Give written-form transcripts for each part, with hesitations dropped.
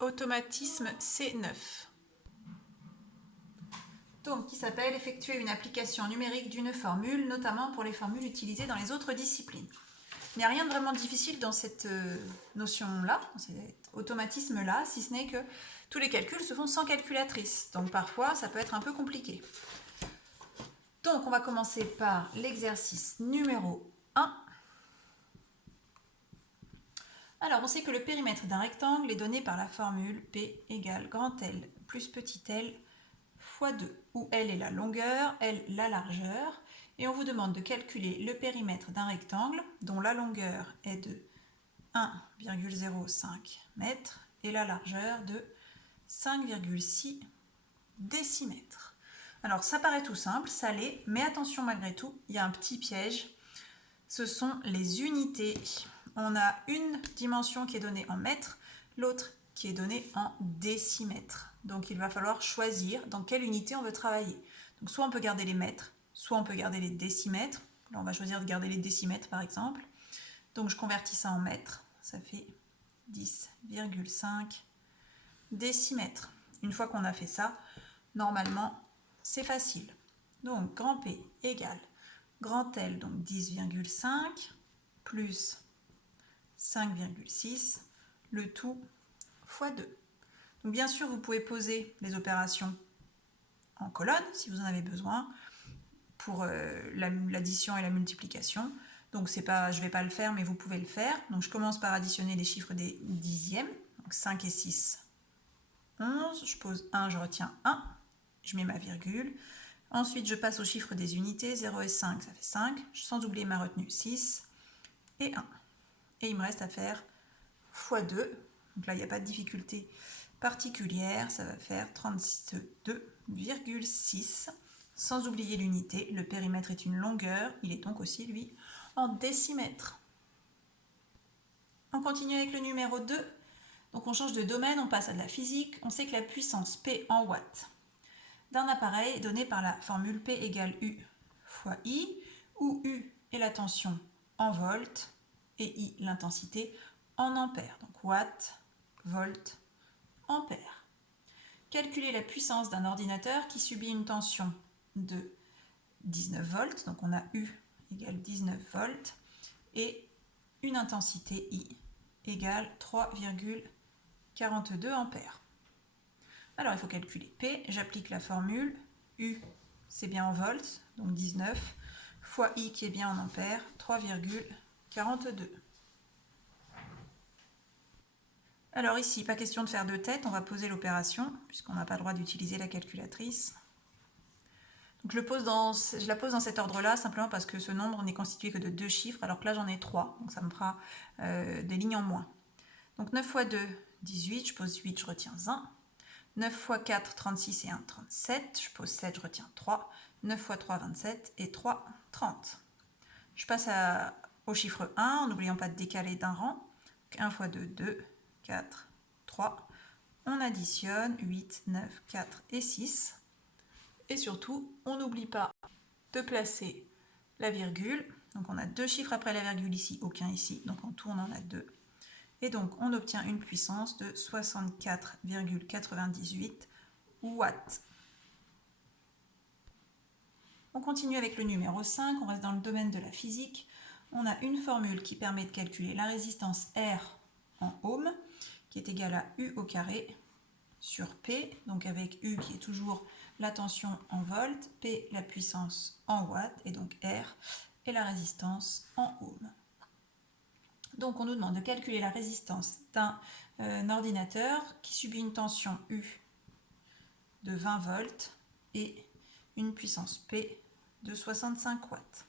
automatisme C9. Donc, qui s'appelle effectuer une application numérique d'une formule, notamment pour les formules utilisées dans les autres disciplines. Il n'y a rien de vraiment difficile dans cette notion-là, dans cet automatisme-là, si ce n'est que tous les calculs se font sans calculatrice. Donc parfois, ça peut être un peu compliqué. Donc, on va commencer par l'exercice numéro 1. Alors, on sait que le périmètre d'un rectangle est donné par la formule P égale grand L plus petit l fois 2, où L est la longueur, L la largeur, et on vous demande de calculer le périmètre d'un rectangle dont la longueur est de 1,05 m et la largeur de 5,6 décimètres. Alors ça paraît tout simple, ça l'est, mais attention malgré tout, il y a un petit piège, ce sont les unités. On a une dimension qui est donnée en mètres, l'autre qui est donnée en décimètres. Donc il va falloir choisir dans quelle unité on veut travailler. Donc soit on peut garder les mètres, soit on peut garder les décimètres. Là on va choisir de garder les décimètres par exemple. Donc je convertis ça en mètres, ça fait 10,5 décimètres. Une fois qu'on a fait ça, normalement c'est facile. Donc grand P égale grand L, donc 10,5 plus 5,6, le tout fois 2. Donc bien sûr, vous pouvez poser les opérations en colonne si vous en avez besoin pour l'addition et la multiplication. Donc je ne vais pas le faire, mais vous pouvez le faire. Donc je commence par additionner les chiffres des dixièmes. Donc 5 et 6, 11. Je pose 1, je retiens 1. Je mets ma virgule. Ensuite, je passe aux chiffres des unités. 0 et 5, ça fait 5. Sans oublier ma retenue, 6 et 1. Et il me reste à faire fois 2. Donc là, il n'y a pas de difficulté particulière. Ça va faire 32,6. Sans oublier l'unité. Le périmètre est une longueur. Il est donc aussi, lui, en décimètres. On continue avec le numéro 2. Donc on change de domaine, on passe à de la physique. On sait que la puissance P en watts d'un appareil est donnée par la formule P égale U fois I, où U est la tension en volts et I l'intensité en ampères. Donc watt, volt, ampères. Calculer la puissance d'un ordinateur qui subit une tension de 19 volts, donc on a U égale 19 volts, et une intensité I égale 3,42 ampères. Alors il faut calculer P, j'applique la formule, U c'est bien en volts, donc 19, fois I qui est bien en ampères, 3,42. Alors ici, pas question de faire deux têtes, on va poser l'opération, puisqu'on n'a pas le droit d'utiliser la calculatrice. Donc je la pose dans cet ordre-là, simplement parce que ce nombre n'est constitué que de 2 chiffres, alors que là j'en ai 3, donc ça me fera des lignes en moins. Donc 9 fois 2, 18, je pose 8, je retiens 1. 9 fois 4, 36 et 1, 37, je pose 7, je retiens 3. 9 fois 3, 27 et 3, 30. Je passe au chiffre 1, en n'oubliant pas de décaler d'un rang. Donc 1 fois 2, 2, 4, 3. On additionne 8, 9, 4 et 6. Et surtout, on n'oublie pas de placer la virgule. Donc on a 2 chiffres après la virgule ici, aucun ici. Donc en tout, on en a 2. Et donc, on obtient une puissance de 64,98 watts. On continue avec le numéro 5, on reste dans le domaine de la physique. On a une formule qui permet de calculer la résistance R en ohms, qui est égale à U au carré sur P, donc avec U qui est toujours la tension en volts, P la puissance en watts, et donc R est la résistance en ohms. Donc on nous demande de calculer la résistance d'un ordinateur qui subit une tension U de 20 volts et une puissance P de 65 watts.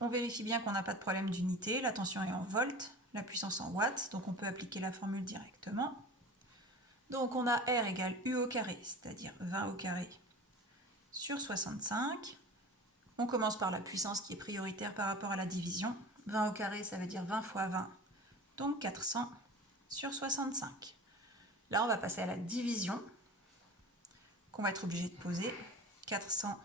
On vérifie bien qu'on n'a pas de problème d'unité, la tension est en volts, la puissance en watts, donc on peut appliquer la formule directement. Donc on a R égale U au carré, c'est-à-dire 20 au carré sur 65. On commence par la puissance qui est prioritaire par rapport à la division. 20 au carré, ça veut dire 20 fois 20, donc 400 sur 65. Là, on va passer à la division qu'on va être obligé de poser. 400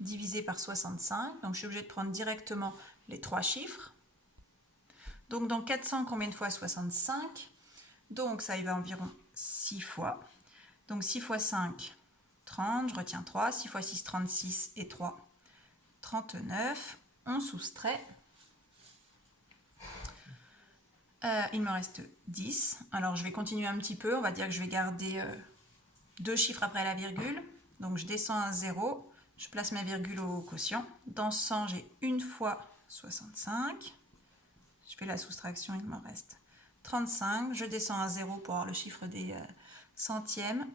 divisé par 65, donc je suis obligé de prendre directement les 3 chiffres. Donc dans 400, combien de fois 65? Donc ça, il va environ 6 fois. Donc 6 fois 5, 30, je retiens 3. 6 fois 6, 36 et 3, 39. On soustrait. Il me reste 10. Alors je vais continuer un petit peu. On va dire que je vais garder 2 chiffres après la virgule. Donc je descends à 0. Je place ma virgule au quotient. Dans 100, j'ai 1 fois 65. Je fais la soustraction, il m'en reste 35. Je descends à 0 pour avoir le chiffre des centièmes.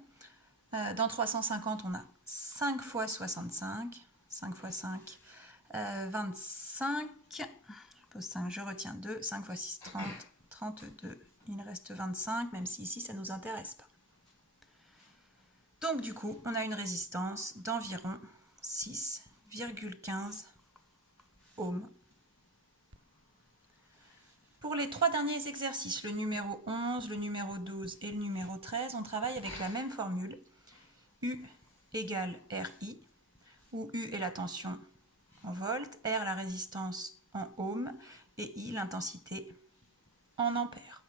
Dans 350, on a 5 fois 65. 5 fois 5, 25. Je pose 5, je retiens 2. 5 fois 6, 30. 32. Il reste 25, même si ici, ça ne nous intéresse pas. Donc, du coup, on a une résistance d'environ 6,15 ohms. Pour les 3 derniers exercices, le numéro 11, le numéro 12 et le numéro 13, on travaille avec la même formule. U égale RI, où U est la tension en volts, R la résistance en ohms et I l'intensité en ampères.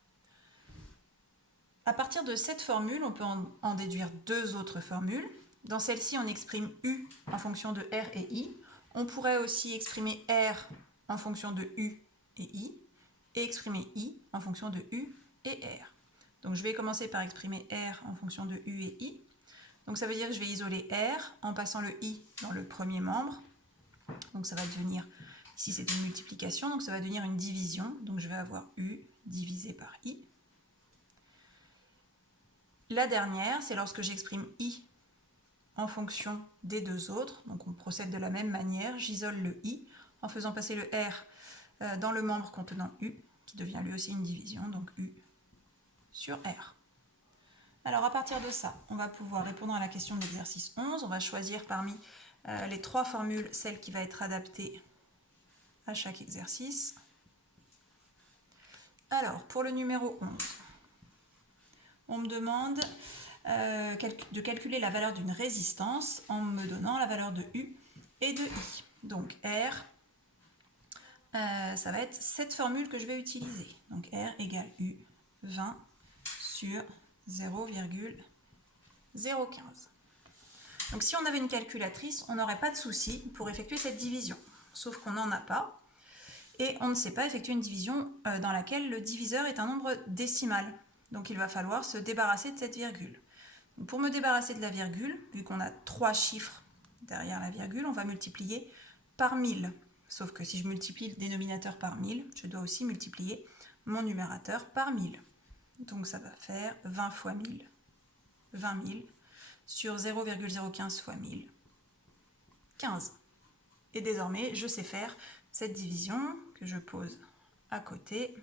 À partir de cette formule, on peut en déduire 2 autres formules. Dans celle-ci, on exprime U en fonction de R et I. On pourrait aussi exprimer R en fonction de U et I, et exprimer I en fonction de U et R. Donc je vais commencer par exprimer R en fonction de U et I. Donc ça veut dire que je vais isoler R en passant le I dans le premier membre. Donc ça va devenir, ici c'est une multiplication, donc ça va devenir une division. Donc je vais avoir U divisé par I. La dernière, c'est lorsque j'exprime I en fonction des 2 autres. Donc on procède de la même manière. J'isole le I en faisant passer le R dans le membre contenant U, qui devient lui aussi une division, donc U sur R. Alors à partir de ça, on va pouvoir répondre à la question de l'exercice 11. On va choisir parmi les 3 formules celle qui va être adaptée à chaque exercice. Alors pour le numéro 11, on me demande de calculer la valeur d'une résistance en me donnant la valeur de U et de I. Donc R, ça va être cette formule que je vais utiliser. Donc R égale U, 20 sur 0,015. Donc si on avait une calculatrice, on n'aurait pas de souci pour effectuer cette division. Sauf qu'on n'en a pas. Et on ne sait pas effectuer une division dans laquelle le diviseur est un nombre décimal. Donc il va falloir se débarrasser de cette virgule. Donc pour me débarrasser de la virgule, vu qu'on a 3 chiffres derrière la virgule, on va multiplier par 1000. Sauf que si je multiplie le dénominateur par 1000, je dois aussi multiplier mon numérateur par 1000. Donc ça va faire 20 fois 1000, 20 000, sur 0,015 fois 1000, 15. Et désormais, je sais faire cette division que je pose à côté.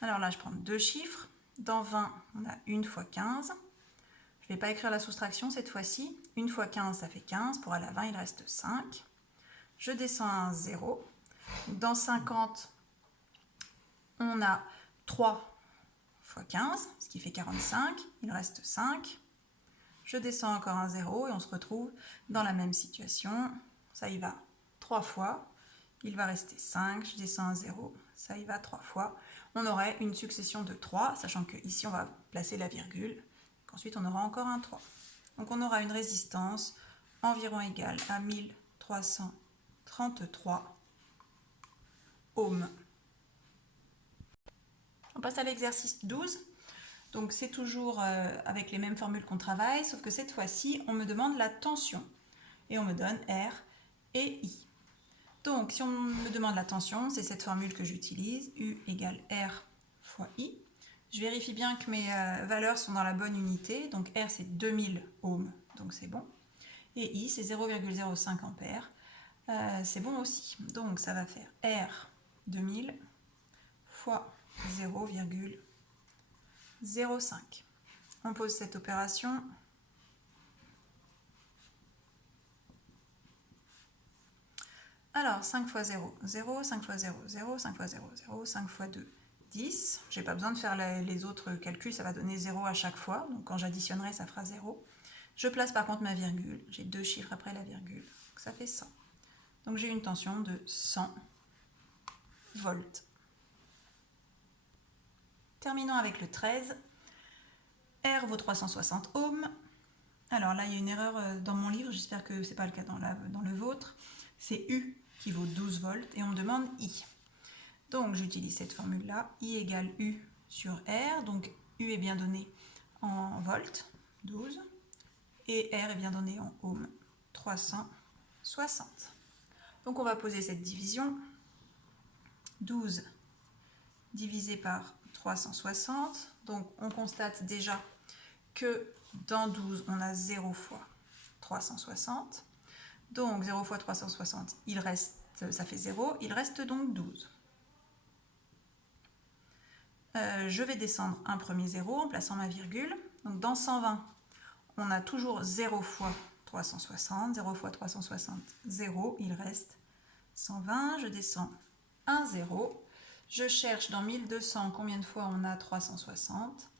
Alors là, je prends 2 chiffres. Dans 20, on a 1 fois 15. Je ne vais pas écrire la soustraction cette fois-ci. 1 fois 15, ça fait 15. Pour aller à 20, il reste 5. Je descends à 0. Dans 50, on a 3 fois 15, ce qui fait 45. Il reste 5. Je descends encore un 0 et on se retrouve dans la même situation. Ça y va 3 fois. Il va rester 5. Je descends un 0. Ça y va 3 fois. On aurait une succession de 3, sachant qu'ici on va placer la virgule. Ensuite, on aura encore un 3. Donc on aura une résistance environ égale à 1333 ohms. On passe à l'exercice 12. Donc c'est toujours avec les mêmes formules qu'on travaille, sauf que cette fois-ci, on me demande la tension. Et on me donne R et I. Donc si on me demande la tension, c'est cette formule que j'utilise, U égale R fois I. Je vérifie bien que mes valeurs sont dans la bonne unité. Donc R c'est 2000 ohms, donc c'est bon. Et I c'est 0,05 ampères, c'est bon aussi. Donc ça va faire R 2000 fois 0,05. On pose cette opération. Alors 5 fois 0, 0, 5 fois 0, 0, 5 fois 0, 0, 5 fois 2, 10. Je n'ai pas besoin de faire les autres calculs, ça va donner 0 à chaque fois. Donc quand j'additionnerai, ça fera 0. Je place par contre ma virgule. J'ai 2 chiffres après la virgule. Donc ça fait 100. Donc j'ai une tension de 100 volts. Terminons avec le 13. R vaut 360 ohms. Alors là, il y a une erreur dans mon livre, j'espère que ce n'est pas le cas dans le vôtre. C'est U qui vaut 12 volts et on me demande I. Donc j'utilise cette formule-là, I égale U sur R. Donc U est bien donné en volts, 12, et R est bien donné en ohms, 360. Donc on va poser cette division. 12 divisé par 360. Donc on constate déjà que dans 12, on a 0 fois 360. Donc 0 fois 360, ça fait 0. Il reste donc 12. Je vais descendre un premier 0 en plaçant ma virgule. Donc dans 120, on a toujours 0 fois 360. 0 fois 360, 0. Il reste 120. Je descends un 0. Je cherche dans 1200 combien de fois on a 360.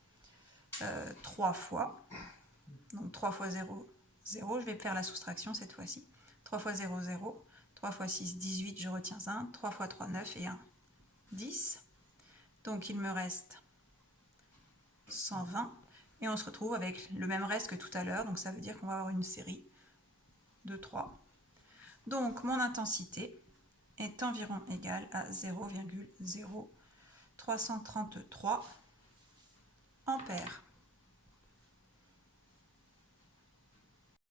3 fois. Donc 3 fois 0, 0. Je vais faire la soustraction cette fois-ci. 3 fois 0, 0. 3 fois 6, 18. Je retiens 1. 3 fois 3, 9 et 1, 10. Donc il me reste 120. Et on se retrouve avec le même reste que tout à l'heure. Donc ça veut dire qu'on va avoir une série de 3. Donc mon intensité est environ égale à 0,0333 ampères.